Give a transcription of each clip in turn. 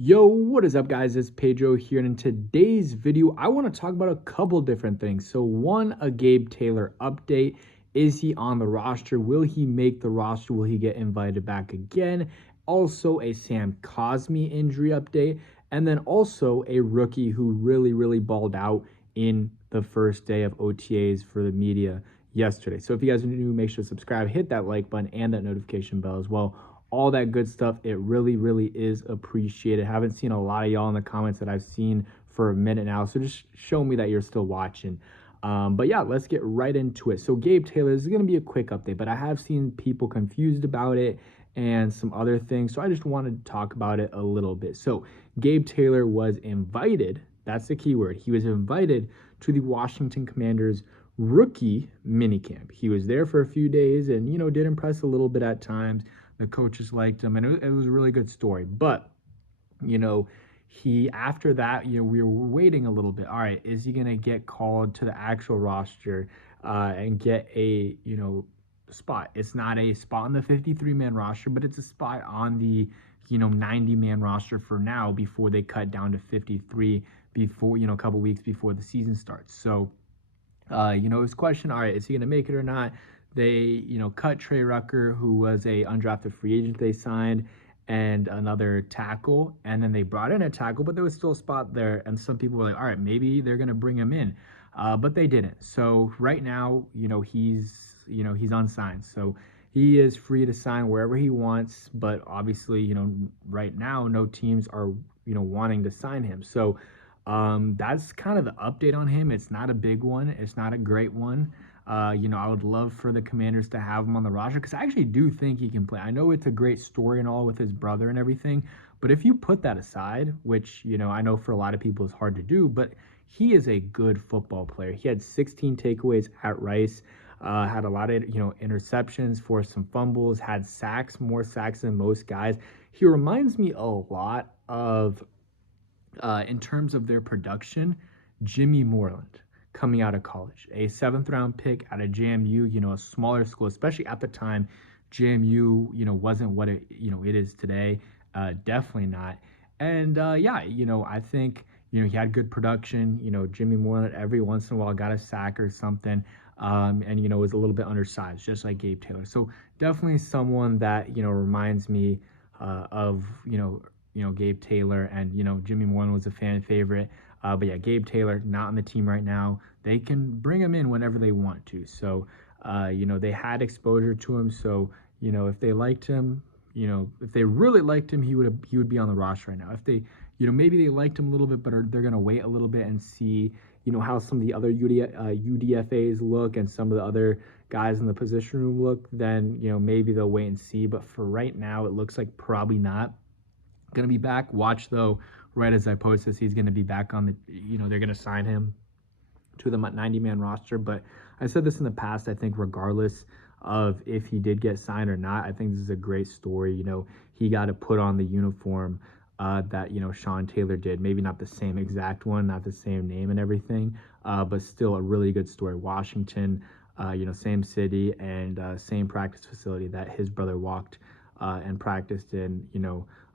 Yo, what is up, guys? It's Pedro here, and in today's video, I want to talk about a couple different things. So, one, a Gabe Taylor update. Is he on the roster? Will he make the roster? Will he get invited back again? Also, a Sam Cosmi injury update, and then also a rookie who really balled out in the first day of OTAs for the media yesterday. So, if you guys are new, make sure to subscribe, hit that like button, and that notification bell as well, all that good stuff. It really is appreciated. Haven't seen a lot of y'all in the comments that I've seen for a minute now, so just show me that you're still watching. But yeah, let's get right into it. So Gabe Taylor, this is going to be a quick update, but I have seen people confused about it and some other things, so I just wanted to talk about it a little bit. So Gabe Taylor was invited, that's the key word, he was invited to the Washington Commanders rookie minicamp. He was there for a few days and, did impress a little bit at times. The coaches liked him, and it was a really good story. But, you know, he, after that, we were waiting a little bit. All right, is he going to get called to the actual roster and get a, spot? It's not a spot on the 53-man roster, but it's a spot on the, 90-man roster for now before they cut down to 53 before, a couple weeks before the season starts. So, his question, all right, is he going to make it or not? They, cut Trey Rucker, who was a undrafted free agent they signed, and another tackle, and then they brought in a tackle, but there was still a spot there, and some people were like, all right, maybe they're going to bring him in, but they didn't. So right now, he's unsigned, so he is free to sign wherever he wants, but obviously, right now, no teams are, wanting to sign him. So that's kind of the update on him. It's not a big one. It's not a great one. I would love for the Commanders to have him on the roster because I actually do think he can play. I know it's a great story and all with his brother and everything, but if you put that aside, which, I know for a lot of people is hard to do, but he is a good football player. He had 16 takeaways at Rice, had a lot of, interceptions, forced some fumbles, had sacks, more sacks than most guys. He reminds me a lot of in terms of their production, Jimmy Moreland coming out of college, a seventh round pick out of JMU, a smaller school, especially at the time. JMU, wasn't what it is today. Definitely not. And I think, he had good production. Jimmy Moreland every once in a while got a sack or something. And, was a little bit undersized, just like Gabe Taylor. So definitely someone that, reminds me of, Gabe Taylor, and, Jimmy Moreland was a fan favorite. But yeah, Gabe Taylor not on the team right now. They can bring him in whenever they want to. So, they had exposure to him. So, if they liked him, if they really liked him, he would be on the roster right now. If they, maybe they liked him a little bit, but they're gonna wait a little bit and see, how some of the other UDFAs look and some of the other guys in the position room look, then, maybe they'll wait and see. But for right now, it looks like probably not going to be back. Watch, though, right as I post this, he's going to be back on the, they're going to sign him to the 90-man roster. But I said this in the past, I think regardless of if he did get signed or not, I think this is a great story. He got to put on the uniform that, Sean Taylor did. Maybe not the same exact one, not the same name and everything, but still a really good story. Washington, same city and same practice facility that his brother walked and practiced in,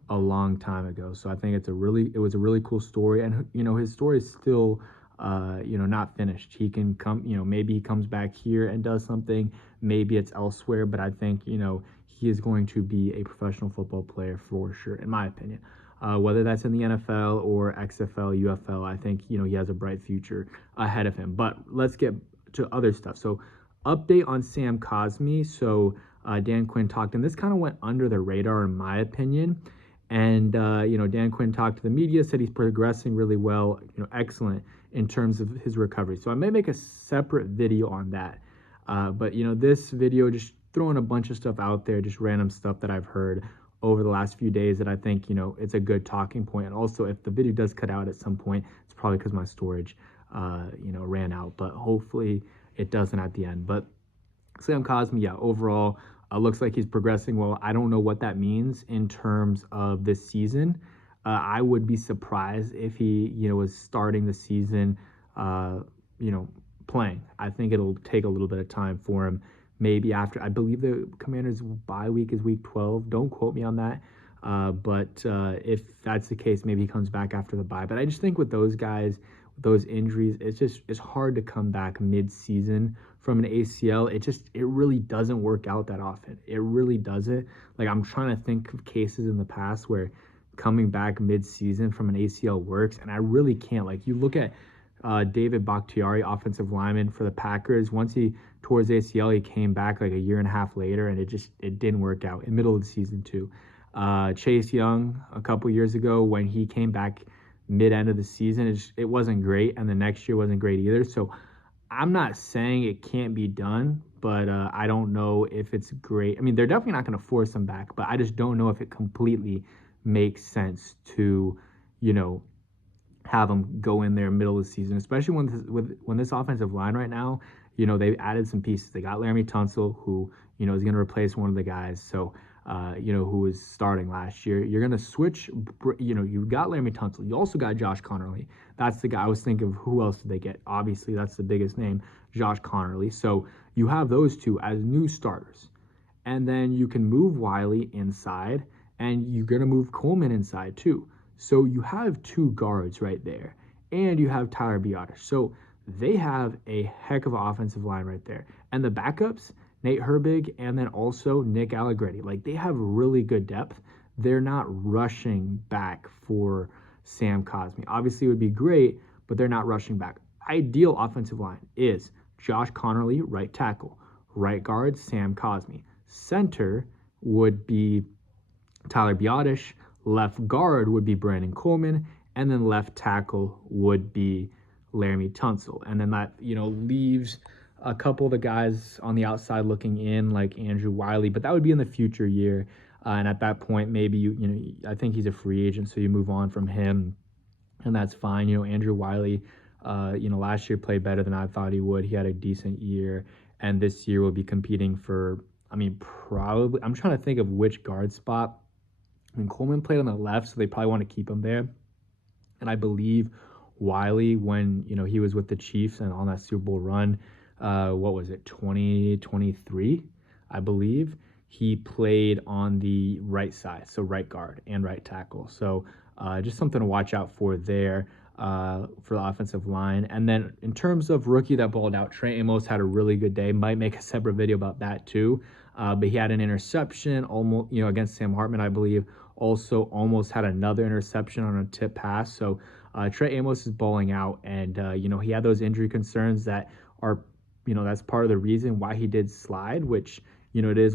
a long time ago. So I think it was a really cool story, and his story is still not finished. He can come, maybe he comes back here and does something, maybe it's elsewhere, but I think he is going to be a professional football player for sure, in my opinion. Whether that's in the NFL or XFL, UFL, I think he has a bright future ahead of him. But let's get to other stuff. So update on Sam Cosmi. So Dan Quinn talked, and this kind of went under the radar in my opinion. And, Dan Quinn talked to the media, said he's progressing really well, excellent in terms of his recovery. So I may make a separate video on that. But, this video, just throwing a bunch of stuff out there, just random stuff that I've heard over the last few days that I think, it's a good talking point. And also, if the video does cut out at some point, it's probably because my storage, ran out. But hopefully it doesn't at the end. But Sam Cosmi, yeah, overall, looks like he's progressing well. I don't know what that means in terms of this season. I would be surprised if he, was starting the season, playing. I think it'll take a little bit of time for him. Maybe after, I believe the Commanders' bye week is week 12. Don't quote me on that. But if that's the case, maybe he comes back after the bye. But I just think with those guys, with those injuries, it's hard to come back mid-season from an ACL. It really doesn't work out that often. It really doesn't. Like, I'm trying to think of cases in the past where coming back mid-season from an ACL works, and I really can't. Like, you look at David Bakhtiari, offensive lineman for the Packers. Once he tore his ACL, he came back like a year and a half later, and it didn't work out in middle of the season too. Chase Young a couple years ago, when he came back mid-end of the season, it wasn't great, and the next year wasn't great either. So I'm not saying it can't be done, but I don't know if it's great. I mean, they're definitely not going to force him back, but I just don't know if it completely makes sense to, you know, have him go in there middle of the season, especially when this offensive line right now, you know, they've added some pieces. They got Laramie Tunsil, who, you know, is going to replace one of the guys. So, you know, who was starting last year. You're going to switch, you know, you got Laramie Tunsil. You also got Josh Connerly. That's the guy. I was thinking of who else did they get. Obviously, that's the biggest name, Josh Connerly. So you have those two as new starters. And then you can move Wiley inside, and you're going to move Coleman inside too. So you have two guards right there, and you have Tyler Biotish. So they have a heck of an offensive line right there. And the backups, Nate Herbig, and then also Nick Allegretti. Like, they have really good depth. They're not rushing back for Sam Cosmi. Obviously, it would be great, but they're not rushing back. Ideal offensive line is Josh Connerly, right tackle. Right guard, Sam Cosmi. Center would be Tyler Biotish. Left guard would be Brandon Coleman. And then left tackle would be Laramie Tunsil. And then that, you know, leaves a couple of the guys on the outside looking in, like Andrew Wiley, but that would be in the future year. And at that point, maybe you know, I think he's a free agent, so you move on from him, and that's fine. You know, Andrew Wiley, you know, last year played better than I thought he would. He had a decent year, and this year will be competing for, I mean, probably, I'm trying to think of which guard spot. I mean, Coleman played on the left, so they probably want to keep him there. And I believe Wiley, when, you know, he was with the Chiefs and on that Super Bowl run, what was it, 2023, I believe, he played on the right side, so right guard and right tackle. So just something to watch out for there for the offensive line. And then in terms of rookie that balled out, Trey Amos had a really good day. Might make a separate video about that too. But he had an interception almost, you know, against Sam Hartman, I believe. Also almost had another interception on a tip pass. So Trey Amos is balling out, and you know, he had those injury concerns that are, you know, that's part of the reason why he did slide, which, you know, it is